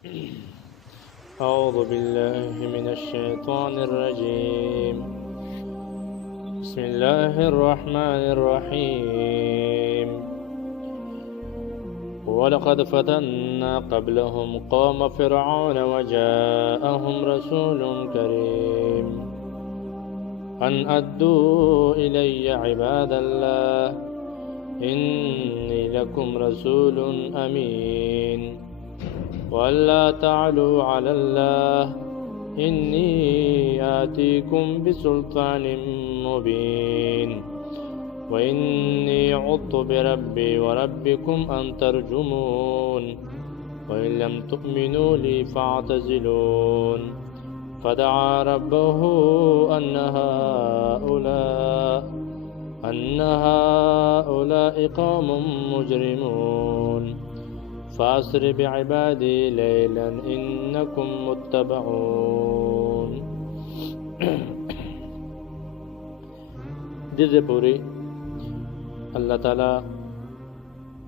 أعوذ بالله من الشيطان الرجيم. بسم الله الرحمن الرحيم. ولقد فتنا قبلهم قوم فرعون وجاءهم رسول كريم أن أدوا إلي عباد الله إني لكم رسول أمين وألا تعلوا على الله إني آتيكم بسلطان مبين وإني عذت بربي وربكم أن ترجمون وإن لم تؤمنوا لي فاعتزلون فدعا ربه أن هؤلاء قوم مجرمون فأسر بعبادي ليلا إنكم متبعون. دې پوری الله تعالی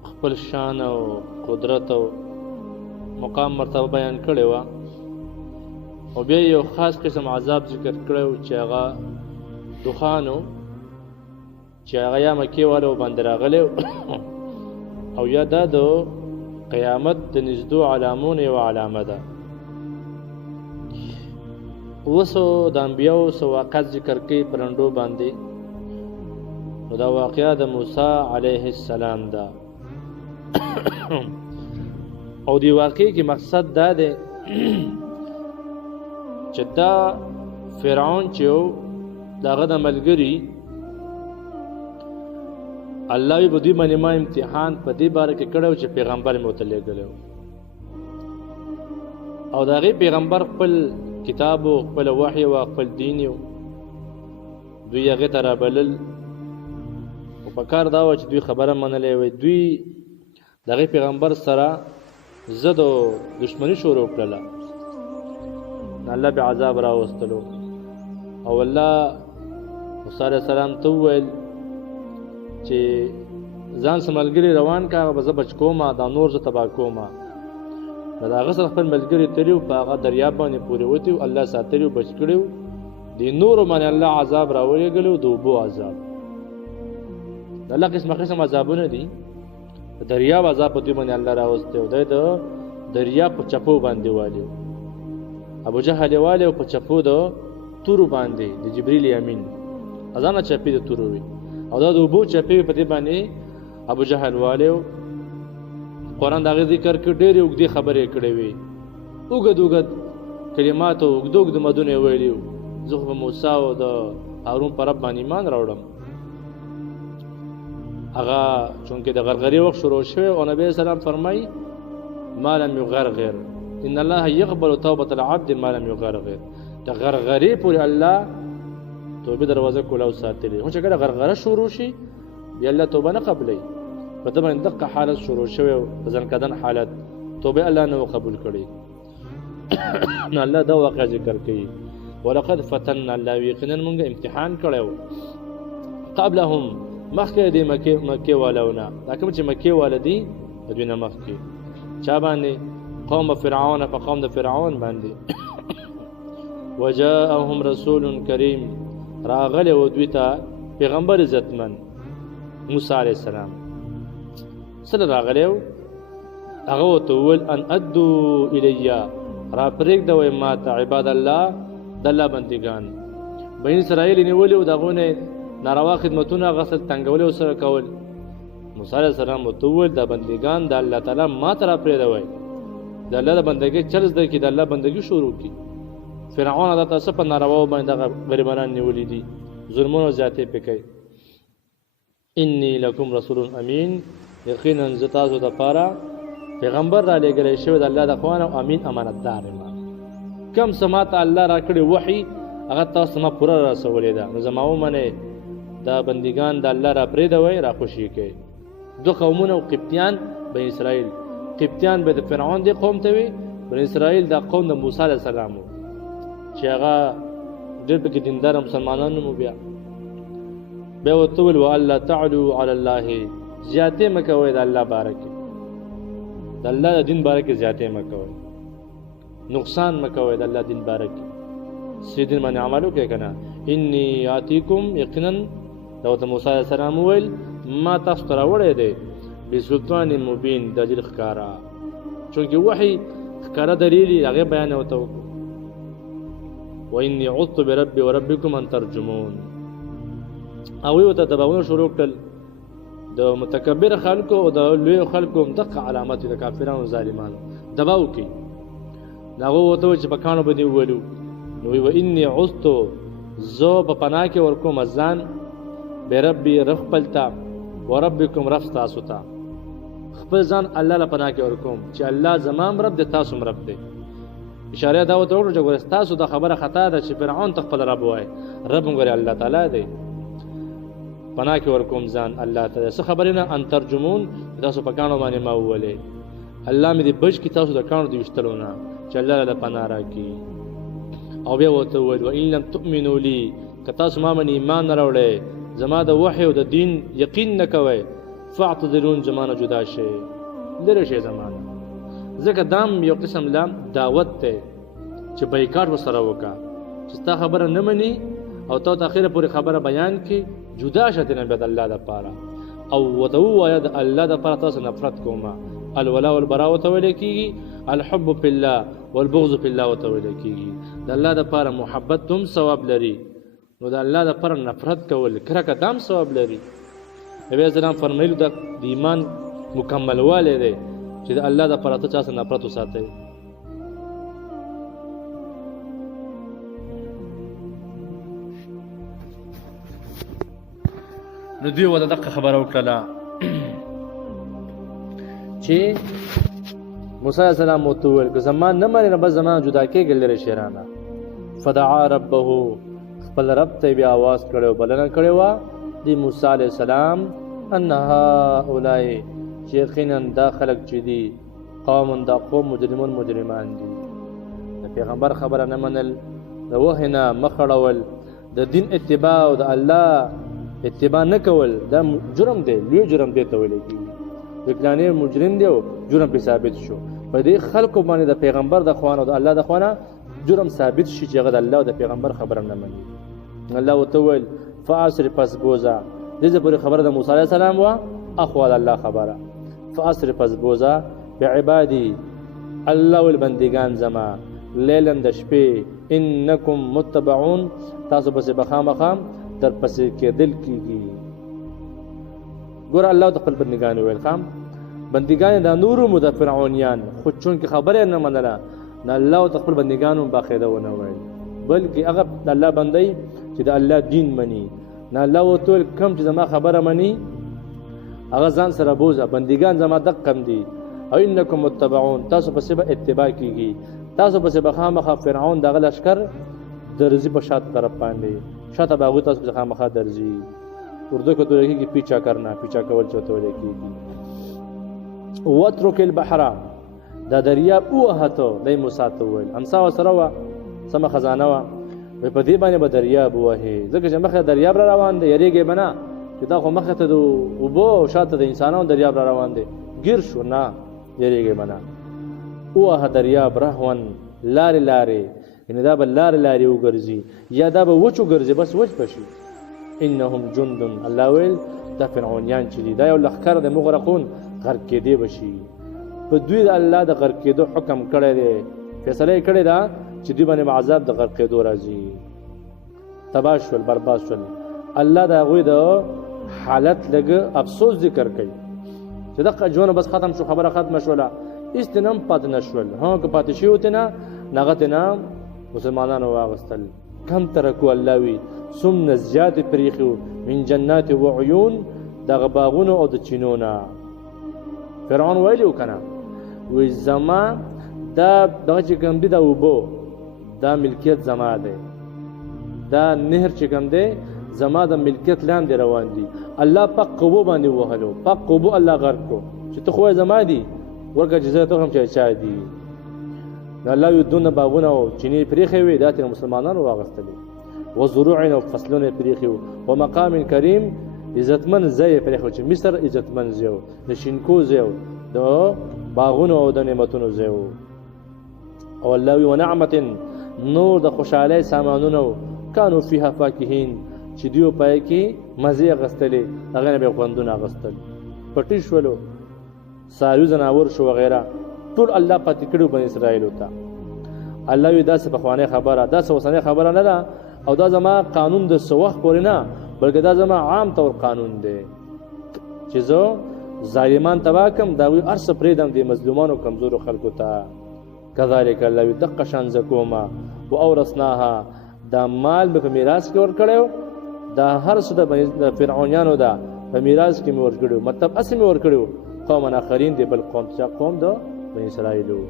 خپل شان او قدرت او مقام مرتبه بیان کړی و او بیا یو خاص قسم عذاب ذکر کړو چې هغه دخانو چې هغه یا مکې والو باندې راغلی او یا دا د قیامت د نږدو علامون یو علامه ده. اوسو د انبیاو سو واقعات ذکر کوي پرندو باندې. نو دا واقعه د موسی علیه السلام ده او دی واقعي کې مقصد دا دی چې دا فرعون چې داغه د ملګری الله به دوی باندې ما امتحان په دې باره کې کړو چې پیغمبر متلګلو او داغه پیغمبر خپل کتاب او خپل وحی او خپل دین یو دوی هغه تر بلل او په کار دا و چې دوی خبره منلې وي. دوی دغه پیغمبر سره زد او دشمنی شروع کړله. الله به عذاب راوستلو او الله موسی علیہ السلام ته وویل چې ځان سملګری روان کا به زه بچ کومه دا نور زه تبا کومه. دا هغه سره خپل ملګری تریو په هغه دریاب باندې پورې وتی او الله ساتریو بچ کړیو. دی نور باندې الله عذاب راولېګلو دوبو عذاب. الله قسم عذابونه دي. دریاب عذاب په دې باندې الله راوسته او د دریاب په چپو باندې والیو. ابو جهل والیو په چپو د تورو باندې د جبرئیل امین اذان چپی د تورو وی او دا د وبو چپی په دې باندې ابو جهل والیو. قرآن دا ذکر کې ډېر وګړي خبرې کړې وي وګد کلمات او وګد مدونه ویلیو. زه په موسی او د هارون پر رب باندې ایمان راوړم. هغه چونکه د غرغری وخت شروع شوه او نبی سلام فرمای ما لم یغرغر ان الله يقبل توبه العبد ما لم يغرغر. د غرغری پر الله توبه دروازه کولاو ساتلی. هو چې کله غرغره شروع شي بیا الله توبه نه قبلې. په دې باندې دغه حالت شروع شوه ځن کدن حالت توبه الله نه قبول کړي. نو الله دا واقع ذکر کوي ولقد فتنا الله یقینا موږ امتحان کړو قبلهم مخکې د مکه والونه. دا کوم چې مکه والدي دوینه مخکې چا باندې قوم فرعون په قوم د فرعون باندې وجاءهم رسول کریم راغله و دوی ته پیغمبر عزتمن موسی علیہ السلام سره راغله هغه ته ول ان ادو الیا را پرېګ دوی ما ته عباد الله د الله بندگان بین اسرائیل نیولې او دغونه ناروا خدمتونه غسل تنگول سره کول. موسی علیہ السلام ته ول د بندگان د الله تعالی ما ته را پرې دوی د الله د بندګۍ چرز د کی د الله بندګۍ شروع کی. فرعون دا تاسو په ناروا باندې غریبانان نیولې دي ظلمونه زیاتې پکې. انی لکم رسول امین یقینا زتاسو د پاره پیغمبر را لګلې شوی د الله د خوانه او امین امانتدار ما کم سمات الله را کړی وحی هغه تاسو ما پوره رسولې ده. نو زماو منه دا بندگان د الله را پرې دوی را خوشی کوي. دو قومونه قبطیان بنی اسرائیل. قبطیان به د فرعون دی قوم ته وي. بنی اسرائیل دا قوم د موسی علیہ السلام چې هغه ډېر پکې دیندار مسلمانانو مو بیا وتول و الله تعلو علی الله زیاتې مکوئ د الله بارک د الله د دین بارک زیاتې مکوئ. نقصان مکوئ د الله دین باره کې سیدین باندې عمل وکړئ که نه انی آتیکم یقینا دا ورته موسی علیه السلام وویل ما تاسو ته راوړی دی بسلطان مبین دلیل ښکاره چونکې وحی ښکاره دلیل یې هغې بیان یې ورته وکړو وانی عذت بربي وربکم ان ترجمون هغوی ورته دباغونه شروع کړل د متکبر خلکو او د لویو خلکو هم دغه علامت د کافرانو ظالمانو دبا وکړي د هغو ورته وویل چې په کاڼو به دې وولو نو وی وانی عذت زه په پناه کې ورکوم ځان بربي رب خپل ته وربکم رب ستاسو ته خپل ځان الله له پناه کې ورکوم چې الله زمام رب دی تاسو هم رب دی اشاره دا ورته وکړو چې ګوره ستاسو دا خبره خطا ده چې فرعون ته خپل رب وایي رب هم ګورې الله تعالی دی پناه کې ورکوم ځان الله ته څه خبرې نه ان ترجمون تاسو په کاڼو باندې ما وولې الله مې دې بچ کړي تاسو د کاڼو د ویشتلو نه چې الله له پناه راکړي او بیا ورته وویل وان لم تؤمنوا لي که تاسو ما باندې ایمان نه راوړئ زما د وحی او د دین یقین نه کوئ فاعتذرون زمانه جدا شئ لرې شئ زمانه ځکه دام یو قسم لا دعوت دی چې بایکاټ ورسره وکړه چې ستا خبره نه مني او تا ته اخره پورې خبره بیان کړي جدا شه دې نه بیا د الله دپاره او ورته ووایه د الله دپاره تاسو نفرت کومه الولا والبرا ورته ویلی کېږي الحب فی الله والبغض فی الله ورته ویلی کېږي د الله دپاره محبت هم ثواب لري نو د الله دپاره نفرت کول کرکه دام ثواب لري نبی اسلام فرمایلو د ایمان مکمل والی دی چې د الله دپاره ته چا سره نفرت وساتئ نو دوی ورته دغه خبره وکړله چې موسی علیه السلام ورته وویل که زما نه منې نو بس زما جدا کېږي لرې شي رانه فدعا ربه خپل رب ته بیا آواز کړی و بلنه کړې وه د موسی علیه السلام ان هؤلاء چې یقینا دا خلک چې دي قوم دا قوم مجرمان دي د پیغمبر خبره نه منل د وحی نه مخ اړول د دین اتباع او د الله اتباع نه کول دا جرم دی لوی جرم دی ته ویل کېږي وکلانې مجرم دی او جرم پرې ثابت شو په دې خلکو باندې د پیغمبر د خوانه او د الله د خوانه جرم ثابت شي چې هغه د الله او د پیغمبر خبره نه مني الله ورته وویل فاسر پس بوزه دې پورې خبره د موسی علیه السلام وه اخوا د الله خبره فاسر پس بوزه بعبادي الله والبندگان زما لیلا د شپې انکم متبعون تاسو پسې به خامخا در پسې کېدل کېږي ګوره الله د خپل بندګانو ویل خام بندګان دا نورو مو د فرعونیان خو چونکې خبره نه منله نه الله د خپل بندګانو باقاعده ونه ویل بلکې هغه د الله بندی چې د الله دین مني نه الله ورته ویل کم چې زما خبره مني هغه ځان سره بوزه بندګان زما دق کم دي او انکم متبعون تاسو پسې به اتباع کېږي تاسو پسې به خامخا فرعون دغه لشکر درځي په شاته طرف باندې شاته به هغوی تاسو پسې خامخا درځي اردو کې تولی کېږي پیچا کرنا پیچا کول چې ورته ویلی کېږي واترک البحر دا دریاب ووهته دی موسی ته وویل امسا ورسره وه سمه خزانه وه وایي په دې باندې به دریاب ووهې ځکه چې مخې دریاب را روان دی یریږې به نه چې دا خو مخې ته د اوبو او شاته د انسانانو دریاب را روان دی ګیر شو نه یریږې به نه ووهه دریاب رهون لارې لارې یعنې دا به لارې لارې وګرځي یا دا به وچ وګرځي بس وچ به شي انهم جند الله ویل دا فرعونیان چې دي دا یو لښکر د مغرقون غرق کېدی به شي په دوی د الله د غرق کېدو حکم کړی دی فیصله یې کړې ده چې دوی باندې به عذاب د غرق کېدو راځي تباه شول برباد شول الله د هغوی د حالت لږ افسوس ذکر کوي چې دغه ژوند بس ختم شو خبره ختمه شوله هېڅ ترې نه هم پاتې نه شول که پاتې شوي وو ترې نه هغه ترې نه مسلمانانو واغستل کم ترکو الله وي څومره زیاتې پرېښي من جنات و عیون دغه باغونو او د چینو نه فرعون ویلي و که نه وایي زما دا دغه چې کوم دي دا اوبه دا ملکیت زما دی دا نهر چې کوم دی زما د ملکیت لاندې روان دي الله پاک قوبو باندې وهلو پاک قوبو الله غرق کو چې ته خو زما دي ورکه جزا ته هم چې چا دي الله یو دونه باغونه او چینې پرېښې وې دا ترې مسلمانانو واغستلې وزروع او فصلونه پرېښي وو ومقام کریم عزتمن ځای پرېښی چې مصر عزتمن ځای و د شینکو ځای و د باغونو او د نعمتونو ځای و او الله وی ونعمت نور د خوشحالۍ سامانونو کانو فیها فاکهین چې دیو پای کې مزه غستلې هغه نه به خوندونه غستل پټی شولو ساریو زناور شو وغیرہ ټول الله پاتې کړو بنی اسرائیل ته. الله وی دا څه په خوانه خبره دا څه وسنه خبره نه ده او دا زما قانون د سوخ پورې نه بلکې دا زما عام طور قانون دی چې زه ظالمان تباکم دا وی ارس پریدم دی مظلومانو کمزورو خلکو ته. کذالک الله وی دق شان زکوما او اورثناها دا مال به میراث کې ور کړو دا هر څه د فرعونانو دا په میراث کې ور کړو مطلب اسې ور کړو قوم اخرین دی بل قوم چې قوم دو بنی اسرائیلو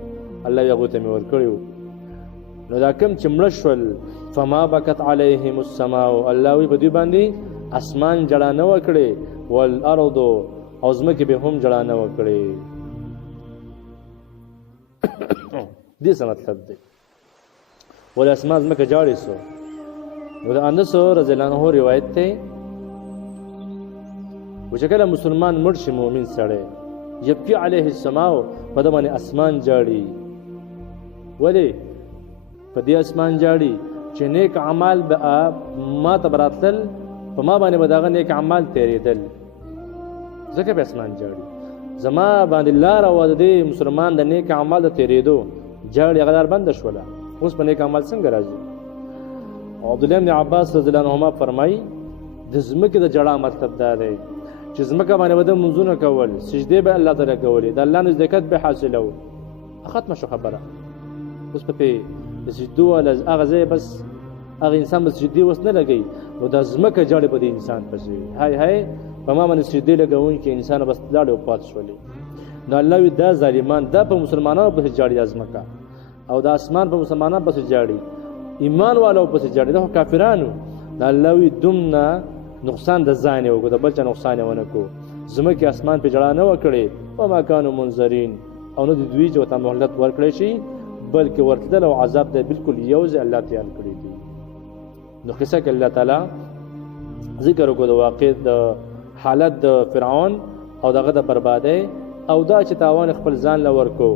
الله یې غوته ور کړو. نو دا کوم چې مړ شول فما بکت علیهم السماء الله وی په دې باندې اسمان جړا نه وکړي والارض او زمکه به هم جړا نه وکړي. دې څه مطلب دی ول اسمان زمکه جاړي سو. نو د انس رضی الله عنه روایت ته وشکله مسلمان مړ شي مؤمن سره یبکی علیه السماء په د باندې اسمان جاړي. ولی په دې اسمان جاړي چې نیک اعمال به ما تبراتل په ما باندې بداغه نیک اعمال تیرېدل ځکه په اسمان جاړي زما باندې لار او د مسلمان د نیک اعمال تیرېدو جاړي غدار بند شوله. اوس په نیک اعمال څنګه راځي؟ عبد الله بن عباس رضی الله عنهما فرمایي د زمکه د جړه مطلب دا دی چې زمکه باندې وده منځونه کول سجده به الله تعالی کولې د الله نزدېکت به حاصلو ختم شو خبره. اوس په د سجدو ول هغه ځای بس هغه انسان بس سجدي وس نه لګي او د زمکه جړې په دې انسان پسې هاي هاي په ما باندې سجدي لګون کې انسان بس لاړ او پات شولې. نو الله وی دا ظالمان دا په مسلمانانو په جړې ازمکه او د اسمان په مسلمانانو په جړې ایمان والو په جړې د کافرانو. دا الله وی دومره نقصان د ځان یو د بل چا نقصان ونه کو زمکه اسمان په جړه نه وکړي او ما كانوا منذرین او نو د دوی جو ته مهلت ورکړي شي بلکې ورتل او عذاب د بالکل یوز الله تیار کړی دی. نو قصه کې الله تعالی ذکر وکړو د واقع د حالت د فرعون او دغه د بربادۍ او دا چې تاوان خپل ځان لور کو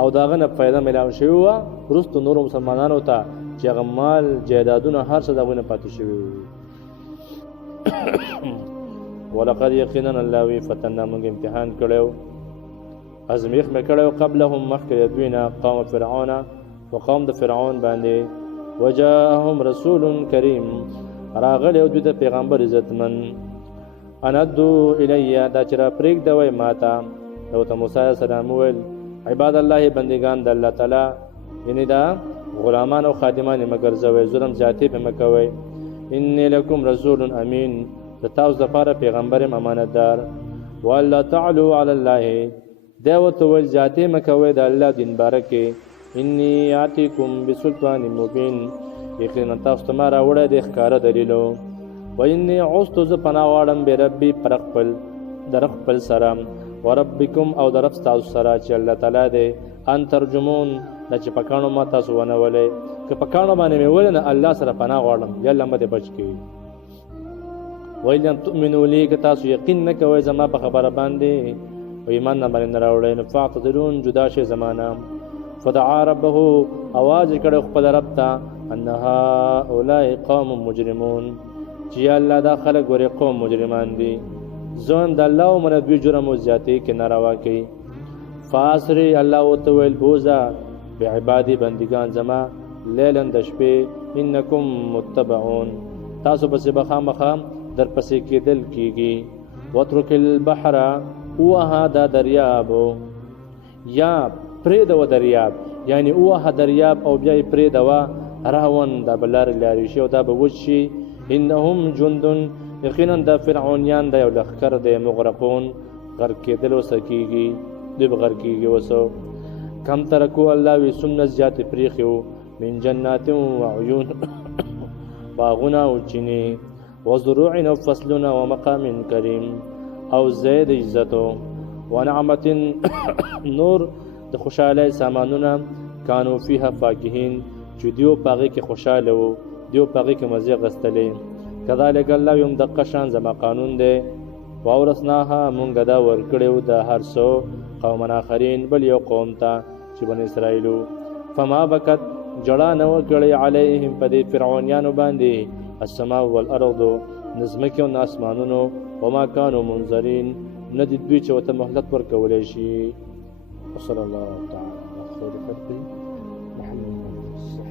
او داغه نه پیدا ملاو شوی و رستو نور مسلمانانو ته چې غمال جیدادونه هر څه دغه نه پاتې شوی. ولقد یقینا الله وی فتنا موږ امتحان کړو ازمیخ مکړو قبلهم مخکې دوینا قوم فرعون وقوم د فرعون باندې وجاءهم رسول کریم راغلی او د پیغمبر عزتمن اندو الیا دا چې را پرېږ دوی ماته او ته موسی علیه السلام ویل عباد الله بندگان د الله تعالی یعنی دا غلامان او خادمان مگر زوی ظلم ذاتی په مکوي انی لکم رسول امین د تاسو لپاره پیغمبر امانتدار والله تعالو علی الله دعوت ول ذاتی مکوي د الله دین بارکه انی یاتیکم بسلطان مبین یقینا تاسو ته ما راوړی د ښکاره دلیلو و انی عوذت ز پناه واړم به ربي پرخپل درخپل سره وربکم او درف تاسو سره چې الله تعالی دې ان ترجمون د چې پکانو ما تاسو ونه ولې که پکانو باندې مې ولنه الله سره پناه واړم یا الله مده بچ کی ویلم تؤمنوا لی که تاسو یقین نه کوئ زما په خبره باندې و ایمان نه باندې راوړی نو فاعتذرون جدا شي زمانہ فدعا ربه आवाज کړه خپل رب ته انها اولئک قوم مجرمون چې الله دا خلک ګوري قوم مجرمان دي ځان د الله او من دوی جرم او زیاتی کې ناروا کوي. فاسری الله او تویل بوزا بعبادی بندگان زما لیلن د شپې انکم متبعون تاسو پسې بخامخه در پسې کېدل کیږي. وترک البحر وها دا دریاب یا پرید و دریاب یعنی وها دریاب او بیا پرید و روان دا بلار لاري شي او دا بوشي انهم جندن یقینا دا فرعونیان دا یو لخر دی مغرقون غرق کېدل وسکیږي دی بغرق کېږي وسو کم ترکو الله وی سنت ذات پریخو من جنات و عيون باغنا او چینی وزروع و فصلنا ومقام کریم او زید عزتو ونعمت نور د خوشاله سامانونه کانو فیها فاکهین چې دیو پاغه کې خوشاله وو دیو پاغه کې مزه غستلې. کذالک الله یم دقه شان زما قانون دی واورثناها مونږ دا ورکړو د هر څو قوم اخرین بل یو قوم ته چې بن اسرائیلو فما بکت جړا نه وکړی علیهم په دې فرعونیانو باندې السماء والارض نظمکې او اسمانونو وما كانوا منظرین نه دي دوی چې ورته مهلت ورکولی شي. وصلی الله تعالی علی خیر خلقه محمد